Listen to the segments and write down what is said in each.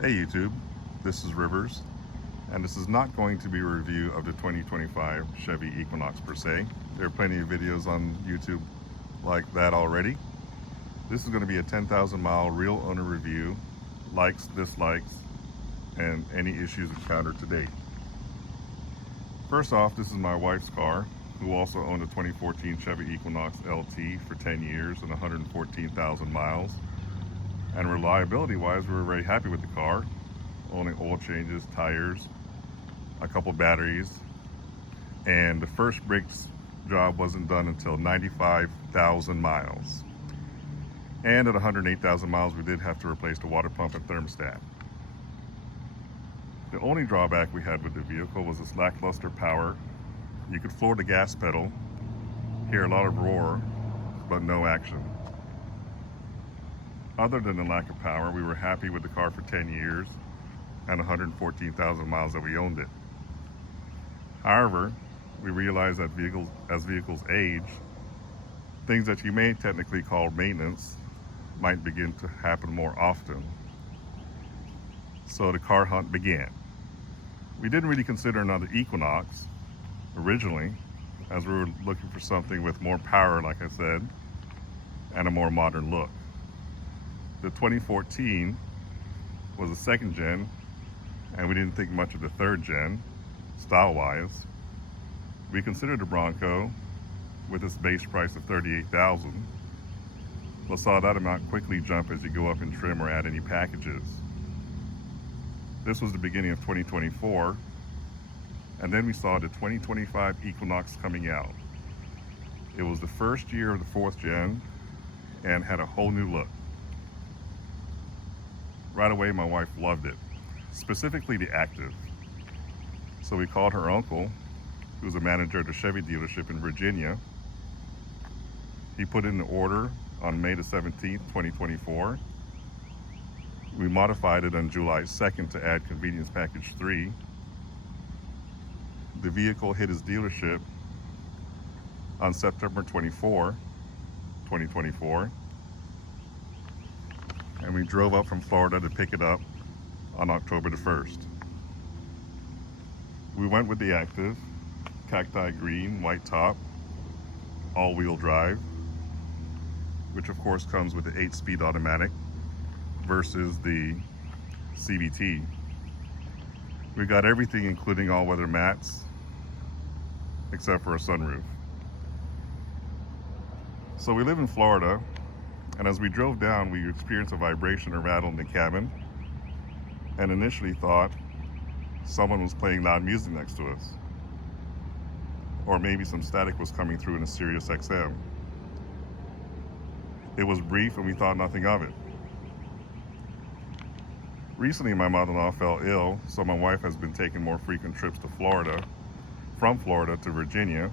Hey YouTube, this is Rivers, and this is not going to be a review of the 2025 Chevy Equinox per se. There are plenty of videos on YouTube like that already. This is going to be a 10,000 mile real owner review, likes, dislikes, and any issues encountered to date. First off, this is my wife's car, who also owned a 2014 Chevy Equinox LT for 10 years and 114,000 miles. And reliability wise, we were very happy with the car. Only oil changes, tires, a couple batteries, and the first brakes job wasn't done until 95,000 miles. And at 108,000 miles, we did have to replace the water pump and thermostat. The only drawback we had with the vehicle was its lackluster power. You could floor the gas pedal, hear a lot of roar, but no action. Other than the lack of power, we were happy with the car for 10 years and 114,000 miles that we owned it. However, we realized that as vehicles age, things that you may technically call maintenance might begin to happen more often. So the car hunt began. We didn't really consider another Equinox originally, as we were looking for something with more power, like I said, and a more modern look. The 2014 was a second gen, and we didn't think much of the third gen, style-wise. We considered the Bronco with its base price of $38,000, but saw that amount quickly jump as you go up in trim or add any packages. This was the beginning of 2024, and then we saw the 2025 Equinox coming out. It was the first year of the fourth gen and had a whole new look. Right away, my wife loved it, specifically the Activ. So we called her uncle, who's a manager at a Chevy dealership in Virginia. He put in the order on May the 17th, 2024. We modified it on July 2nd to add Convenience Package 3. The vehicle hit his dealership on September 24, 2024. And we drove up from Florida to pick it up on October the 1st. We went with the Activ, cacti green, white top, all-wheel drive, which of course comes with the 8-speed automatic versus the CVT. We got everything including all-weather mats, except for a sunroof. So we live in Florida, and as we drove down, we experienced a vibration or rattle in the cabin, and initially thought someone was playing loud music next to us, or maybe some static was coming through in a Sirius XM. It was brief and we thought nothing of it. Recently, my mother-in-law fell ill, so my wife has been taking more frequent trips to Florida, from Florida to Virginia,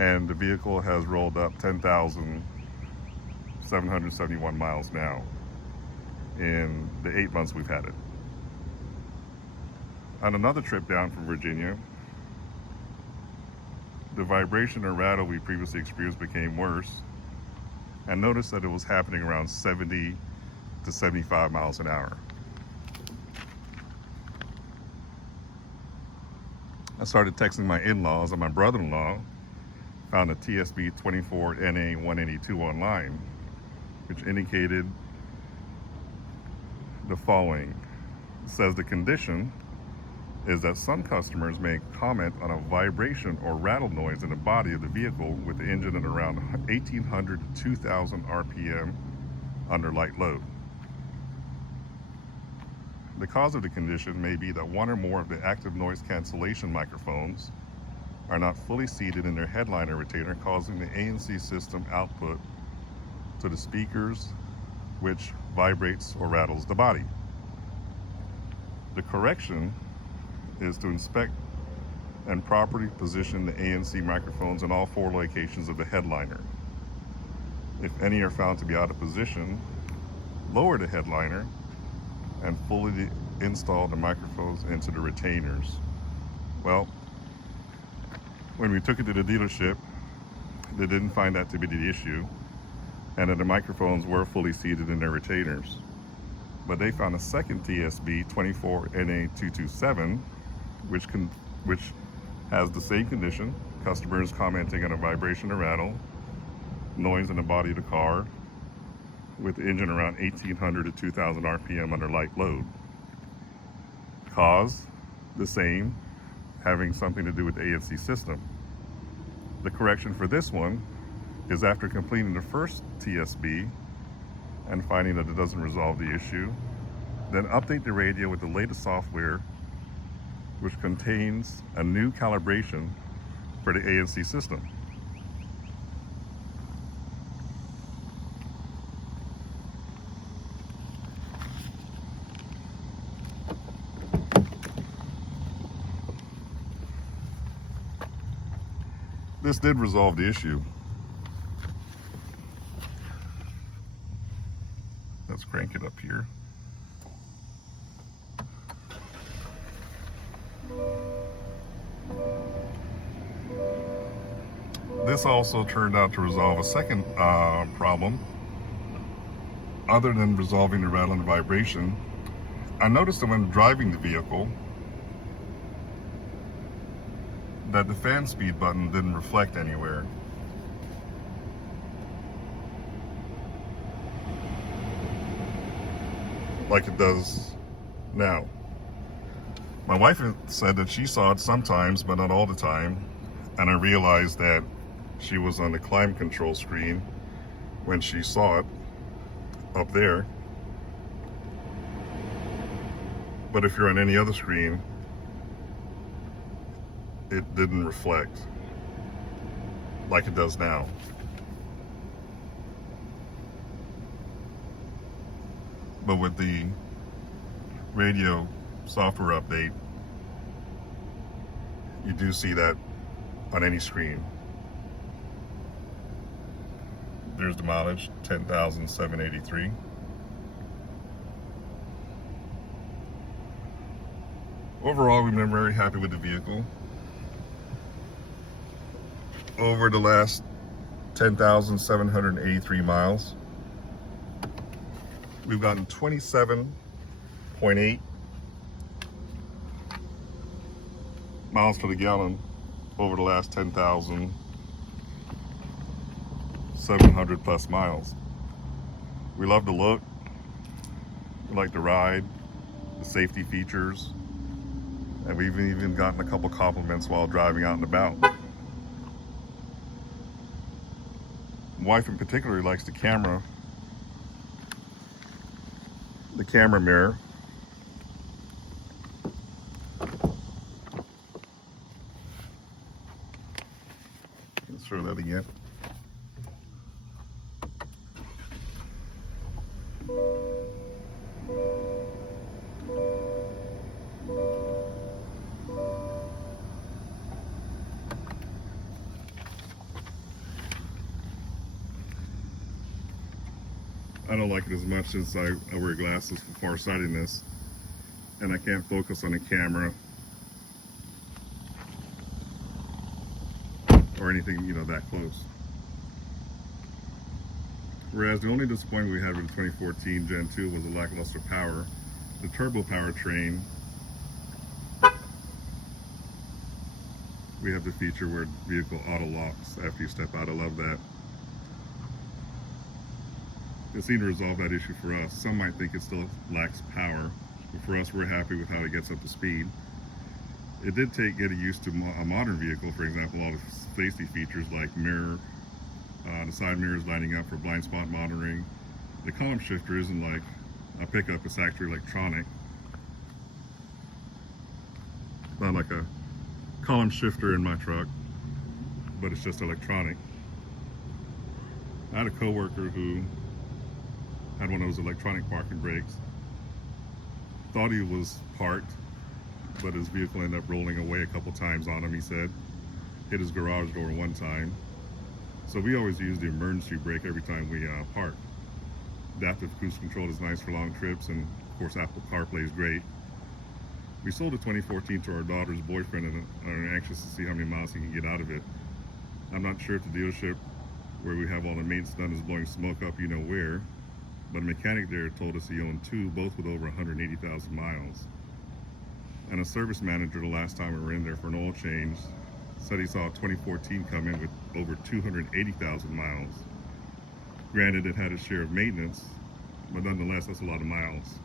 and the vehicle has rolled up 10,771 miles now in the 8 months we've had it. On another trip down from Virginia, the vibration or rattle we previously experienced became worse, and noticed that it was happening around 70 to 75 miles an hour. I started texting my in-laws, and my brother-in-law found a TSB 24NA182 online, which indicated the following. It says the condition is that some customers may comment on a vibration or rattle noise in the body of the vehicle with the engine at around 1,800 to 2,000 RPM under light load. The cause of the condition may be that one or more of the active noise cancellation microphones are not fully seated in their headliner retainer, causing the ANC system output to the speakers, which vibrates or rattles the body. The correction is to inspect and properly position the ANC microphones in all 4 locations of the headliner. If any are found to be out of position, lower the headliner and fully install the microphones into the retainers. Well, when we took it to the dealership, they didn't find that to be the issue, and that the microphones were fully seated in their retainers. but they found a second TSB 24NA227, which has the same condition. Customers commenting on a vibration or rattle, noise in the body of the car, with the engine around 1800 to 2000 RPM under light load. Cause the same, having something to do with the ANC system. The correction for this one is after completing the first TSB and finding that it doesn't resolve the issue, then update the radio with the latest software, which contains a new calibration for the ANC system. This did resolve the issue. Let's crank it up here. This also turned out to resolve a second problem. Other than resolving the rattle and vibration, I noticed that when driving the vehicle, that the fan speed button didn't reflect anywhere. Like it does now. My wife said that she saw it sometimes, but not all the time. And I realized that she was on the climate control screen when she saw it up there. But if you're on any other screen, it didn't reflect like it does now. But with the radio software update, you do see that on any screen. There's the mileage, 10,783. Overall, we've been very happy with the vehicle. Over the last 10,783 miles, we've gotten 27.8 miles per the gallon over the last 10,700 plus miles. We love the look, we like the ride, the safety features, and we've even gotten a couple compliments while driving out and about. My wife in particular likes the camera mirror. Let's throw that again. I don't like it as much as I wear glasses for farsightedness, and I can't focus on the camera or anything, you know, that close. Whereas the only disappointment we had with the 2014 Gen 2 was the lackluster power. The turbo powertrain, we have the feature where the vehicle auto locks after you step out. I love that. It seemed to resolve that issue for us. Some might think it still lacks power, but for us, we're happy with how it gets up to speed. It did take getting used to a modern vehicle. For example, all the safety features like mirror, the side mirrors lining up for blind spot monitoring. The column shifter isn't like a pickup, it's actually electronic. Not like a column shifter in my truck, but it's just electronic. I had a coworker who had one of those electronic parking brakes. Thought he was parked, but his vehicle ended up rolling away a couple times on him, he said. Hit his garage door one time. So we always use the emergency brake every time we park. Adaptive cruise control is nice for long trips, and of course Apple CarPlay is great. We sold a 2014 to our daughter's boyfriend and are anxious to see how many miles he can get out of it. I'm not sure if the dealership where we have all the maintenance done is blowing smoke up you know where, but a mechanic there told us he owned two, both with over 180,000 miles. And a service manager the last time we were in there for an oil change said he saw a 2014 come in with over 280,000 miles. Granted, it had its share of maintenance, but nonetheless, that's a lot of miles.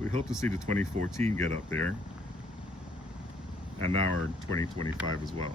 We hope to see the 2014 get up there, and now our 2025 as well.